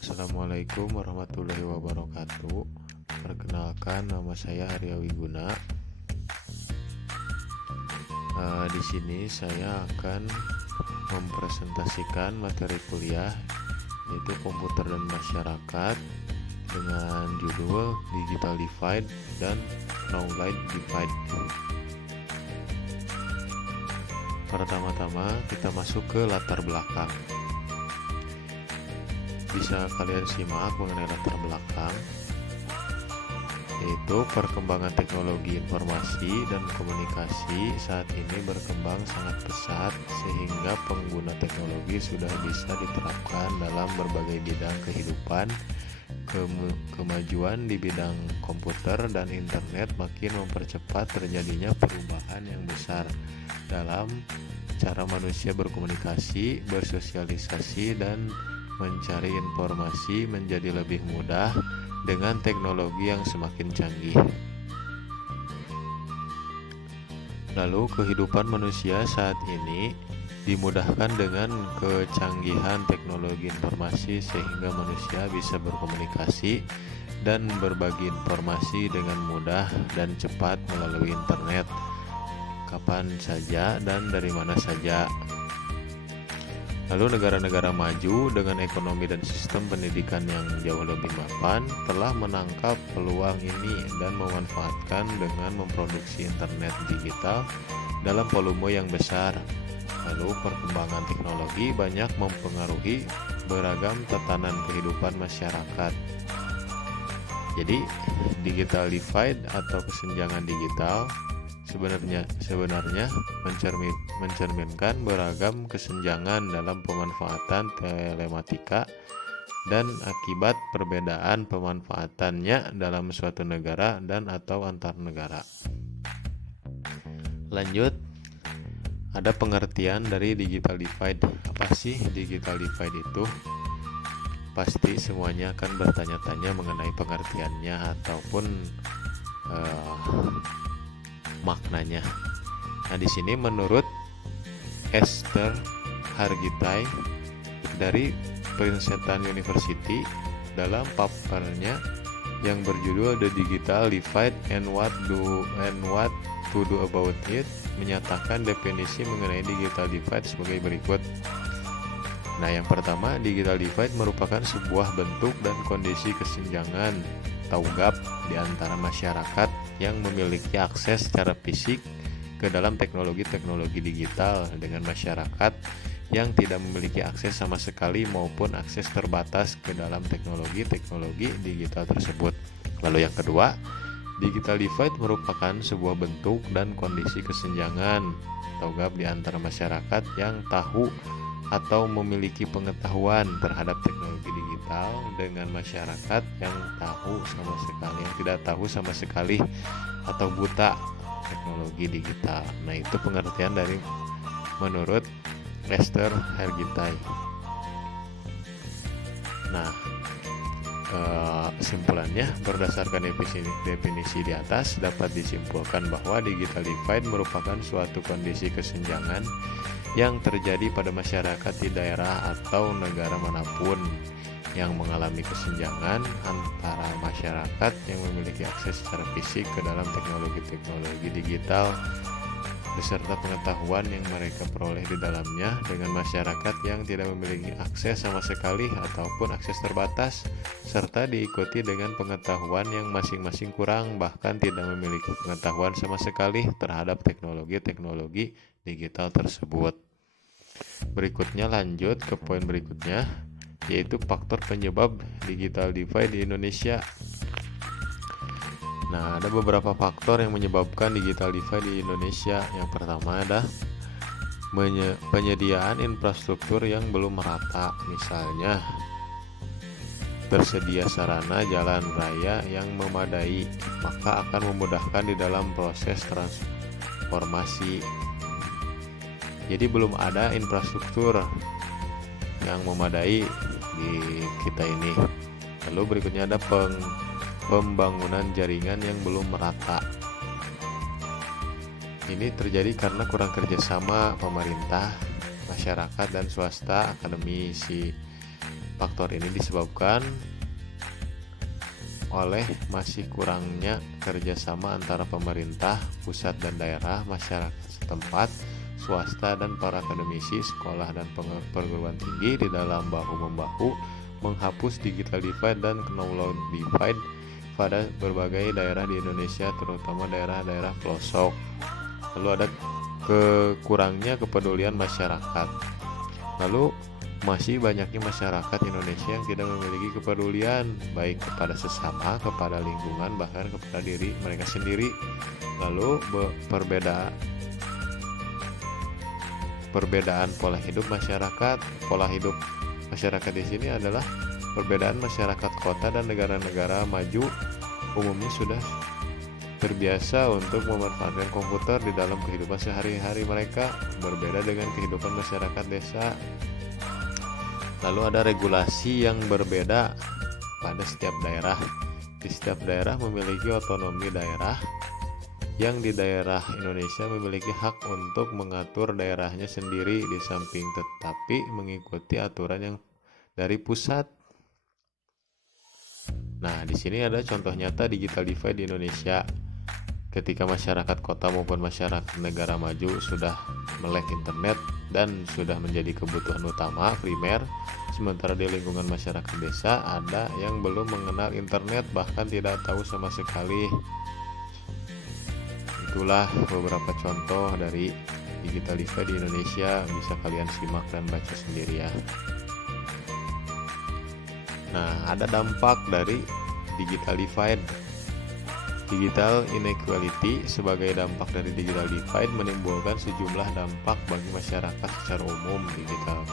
Assalamualaikum warahmatullahi wabarakatuh. Perkenalkan, nama saya Arya Wiguna. Di sini saya akan mempresentasikan materi kuliah yaitu komputer dan masyarakat dengan judul Digital Divide dan Knowledge Divide. Pertama-tama kita masuk ke latar belakang. Bisa kalian simak mengenai latar belakang, yaitu perkembangan teknologi informasi dan komunikasi saat ini berkembang sangat pesat sehingga pengguna teknologi sudah bisa diterapkan dalam berbagai bidang kehidupan. Kemajuan di bidang komputer dan internet makin mempercepat terjadinya perubahan yang besar dalam cara manusia berkomunikasi, bersosialisasi, dan mencari informasi menjadi lebih mudah dengan teknologi yang semakin canggih. Lalu kehidupan manusia saat ini dimudahkan dengan kecanggihan teknologi informasi sehingga manusia bisa berkomunikasi dan berbagi informasi dengan mudah dan cepat melalui internet, kapan saja dan dari mana saja. Lalu negara-negara maju dengan ekonomi dan sistem pendidikan yang jauh lebih mapan telah menangkap peluang ini dan memanfaatkan dengan memproduksi internet digital dalam volume yang besar. Lalu perkembangan teknologi banyak mempengaruhi beragam tatanan kehidupan masyarakat. Jadi digital divide atau kesenjangan digital sebenarnya mencerminkan beragam kesenjangan dalam pemanfaatan telematika dan akibat perbedaan pemanfaatannya dalam suatu negara dan atau antar negara. Lanjut, ada pengertian dari digital divide. Apa sih digital divide itu? Pasti semuanya akan bertanya-tanya mengenai pengertiannya ataupun maknanya. Nah, di sini menurut Esther Hargitay dari Princeton University dalam papernya yang berjudul The Digital Divide and What to Do About It menyatakan definisi mengenai digital divide sebagai berikut. Nah, yang pertama, digital divide merupakan sebuah bentuk dan kondisi kesenjangan atau gap di antara masyarakat yang memiliki akses secara fisik ke dalam teknologi-teknologi digital dengan masyarakat yang tidak memiliki akses sama sekali maupun akses terbatas ke dalam teknologi-teknologi digital tersebut. Lalu yang kedua, digital divide merupakan sebuah bentuk dan kondisi kesenjangan atau gap di antara masyarakat yang tahu atau memiliki pengetahuan terhadap teknologi digital dengan masyarakat yang tidak tahu sama sekali atau buta teknologi digital. Nah, itu pengertian dari menurut Esther Hargitay. Nah, kesimpulannya, berdasarkan definisi di atas dapat disimpulkan bahwa digital divide merupakan suatu kondisi kesenjangan yang terjadi pada masyarakat di daerah atau negara manapun yang mengalami kesenjangan antara masyarakat yang memiliki akses secara fisik ke dalam teknologi-teknologi digital beserta pengetahuan yang mereka peroleh di dalamnya dengan masyarakat yang tidak memiliki akses sama sekali ataupun akses terbatas serta diikuti dengan pengetahuan yang masing-masing kurang bahkan tidak memiliki pengetahuan sama sekali terhadap teknologi-teknologi digital tersebut. Berikutnya lanjut ke poin berikutnya, yaitu faktor penyebab digital divide di Indonesia. Nah, ada beberapa faktor yang menyebabkan digital divide di Indonesia. Yang pertama adalah penyediaan infrastruktur yang belum merata. Misalnya, tersedia sarana jalan raya yang memadai, maka akan memudahkan di dalam proses transformasi. Jadi belum ada infrastruktur yang memadai di kita ini. Lalu berikutnya ada pembangunan jaringan yang belum merata. Ini terjadi karena kurang kerjasama pemerintah, masyarakat, dan swasta, akademisi. Faktor ini disebabkan oleh masih kurangnya kerjasama antara pemerintah pusat dan daerah, masyarakat setempat, swasta, dan para akademisi, sekolah, dan perguruan tinggi di dalam bahu-membahu menghapus digital divide dan knowledge divide pada berbagai daerah di Indonesia, terutama daerah-daerah pelosok. Lalu ada kurangnya kepedulian masyarakat. Lalu masih banyaknya masyarakat Indonesia yang tidak memiliki kepedulian baik kepada sesama, kepada lingkungan, bahkan kepada diri mereka sendiri. Lalu perbedaan pola hidup masyarakat. Pola hidup masyarakat di sini adalah perbedaan masyarakat kota dan negara-negara maju umumnya sudah terbiasa untuk memanfaatkan komputer di dalam kehidupan sehari-hari mereka, berbeda dengan kehidupan masyarakat desa. Lalu ada regulasi yang berbeda pada setiap daerah. Di setiap daerah memiliki otonomi daerah, yang di daerah Indonesia memiliki hak untuk mengatur daerahnya sendiri di samping tetapi mengikuti aturan yang dari pusat. Nah, di sini ada contoh nyata digital divide di Indonesia. Ketika masyarakat kota maupun masyarakat negara maju sudah melek internet dan sudah menjadi kebutuhan utama primer, sementara di lingkungan masyarakat desa ada yang belum mengenal internet, bahkan tidak tahu sama sekali. Itulah beberapa contoh dari digital divide di Indonesia, bisa kalian simak dan baca sendiri ya. Nah, ada dampak dari digital divide. Digital inequality sebagai dampak dari digital divide menimbulkan sejumlah dampak bagi masyarakat secara umum. Digital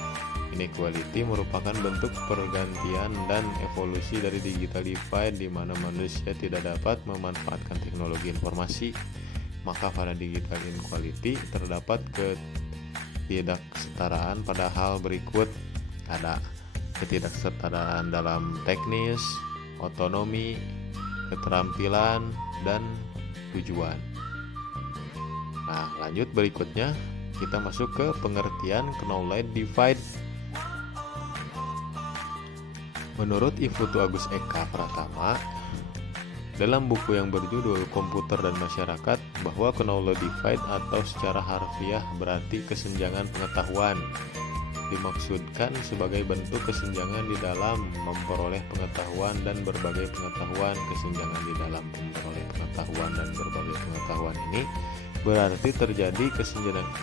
inequality merupakan bentuk pergantian dan evolusi dari digital divide di mana manusia tidak dapat memanfaatkan teknologi informasi. Maka pada digital inequality terdapat ketidaksetaraan pada hal berikut. Ada ketidaksetaraan dalam teknis, otonomi, keterampilan, dan tujuan. Nah, lanjut berikutnya kita masuk ke pengertian knowledge divide. Menurut Iputu Agus Eka Pratama dalam buku yang berjudul Komputer dan Masyarakat, bahwa knowledge divide atau secara harfiah berarti kesenjangan pengetahuan, dimaksudkan sebagai bentuk kesenjangan di dalam memperoleh pengetahuan dan berbagai pengetahuan. Kesenjangan di dalam memperoleh pengetahuan dan berbagai pengetahuan ini berarti terjadi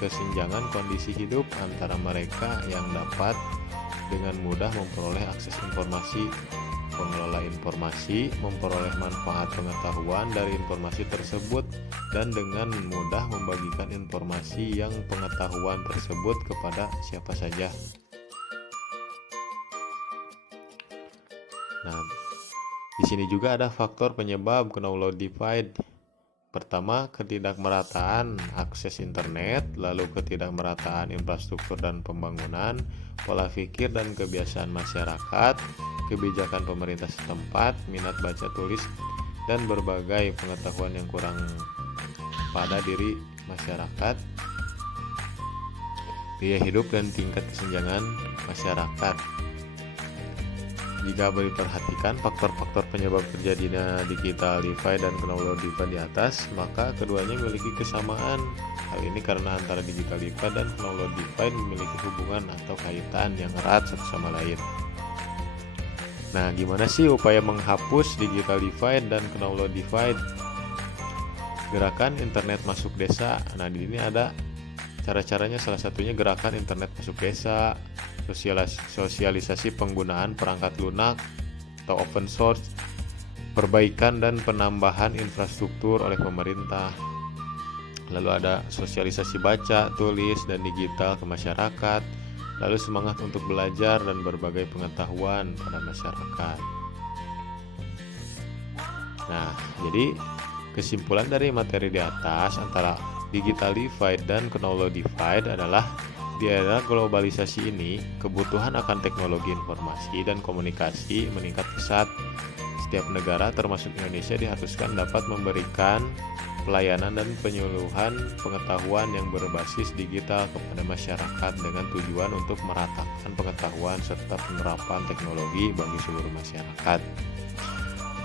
kesenjangan kondisi hidup antara mereka yang dapat dengan mudah memperoleh akses informasi, mengelola informasi, memperoleh manfaat pengetahuan dari informasi tersebut, dan dengan mudah membagikan informasi yang pengetahuan tersebut kepada siapa saja. Nah, di sini juga ada faktor penyebab knowledge divide. Pertama, ketidakmerataan akses internet, lalu ketidakmerataan infrastruktur dan pembangunan, pola pikir dan kebiasaan masyarakat, kebijakan pemerintah setempat, minat baca tulis, dan berbagai pengetahuan yang kurang pada diri masyarakat, biaya hidup dan tingkat kesenjangan masyarakat. Jika diperhatikan faktor-faktor penyebab terjadinya digital divide dan knowledge divide di atas, maka keduanya memiliki kesamaan. Hal ini karena antara digital divide dan knowledge divide memiliki hubungan atau kaitan yang erat satu sama lain. Nah, gimana sih upaya menghapus digital divide dan knowledge divide? Gerakan internet masuk desa. Nah, di sini ada cara-caranya, salah satunya gerakan internet masuk desa, sosialisasi penggunaan perangkat lunak atau open source, perbaikan dan penambahan infrastruktur oleh pemerintah. Lalu ada sosialisasi baca, tulis, dan digital ke masyarakat. Lalu semangat untuk belajar dan berbagai pengetahuan pada masyarakat. Nah, jadi kesimpulan dari materi di atas antara digital divide dan knowledge divide adalah di era globalisasi ini, kebutuhan akan teknologi informasi dan komunikasi meningkat pesat. setiap negara termasuk Indonesia diharuskan dapat memberikan pelayanan dan penyuluhan pengetahuan yang berbasis digital kepada masyarakat dengan tujuan untuk meratakan pengetahuan serta penerapan teknologi bagi seluruh masyarakat.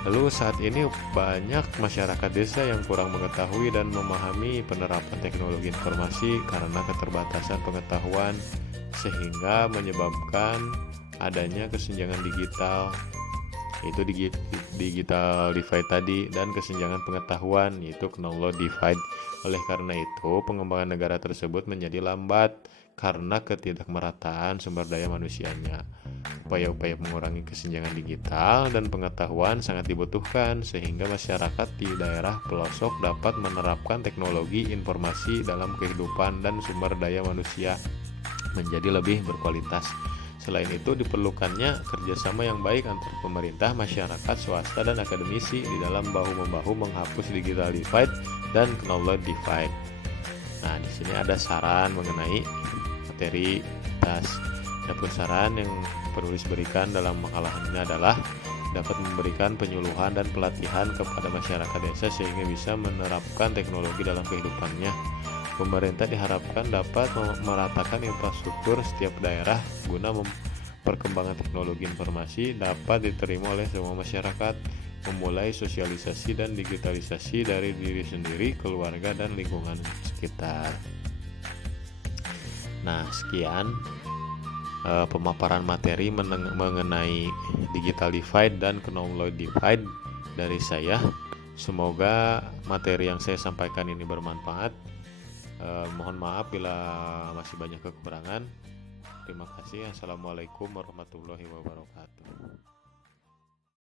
Lalu saat ini banyak masyarakat desa yang kurang mengetahui dan memahami penerapan teknologi informasi karena keterbatasan pengetahuan sehingga menyebabkan adanya kesenjangan digital, yaitu digital divide tadi, dan kesenjangan pengetahuan, yaitu knowledge divide. Oleh karena itu, pengembangan negara tersebut menjadi lambat karena ketidakmerataan sumber daya manusianya. Upaya-upaya mengurangi kesenjangan digital dan pengetahuan sangat dibutuhkan sehingga masyarakat di daerah pelosok dapat menerapkan teknologi informasi dalam kehidupan dan sumber daya manusia menjadi lebih berkualitas. Selain itu, diperlukannya kerjasama yang baik antara pemerintah, masyarakat, swasta, dan akademisi di dalam bahu-membahu menghapus digital divide dan knowledge divide. Nah, di sini ada saran mengenai materi tas. Adapun saran yang penulis berikan dalam makalah ini adalah dapat memberikan penyuluhan dan pelatihan kepada masyarakat desa sehingga bisa menerapkan teknologi dalam kehidupannya. Pemerintah diharapkan dapat meratakan infrastruktur setiap daerah guna perkembangan teknologi informasi dapat diterima oleh semua masyarakat, memulai sosialisasi dan digitalisasi dari diri sendiri, keluarga, dan lingkungan sekitar. Nah, sekian pemaparan materi mengenai digital divide dan knowledge divide dari saya. Semoga materi yang saya sampaikan ini bermanfaat. Mohon maaf bila masih banyak kekurangan. Terima kasih. Assalamualaikum warahmatullahi wabarakatuh.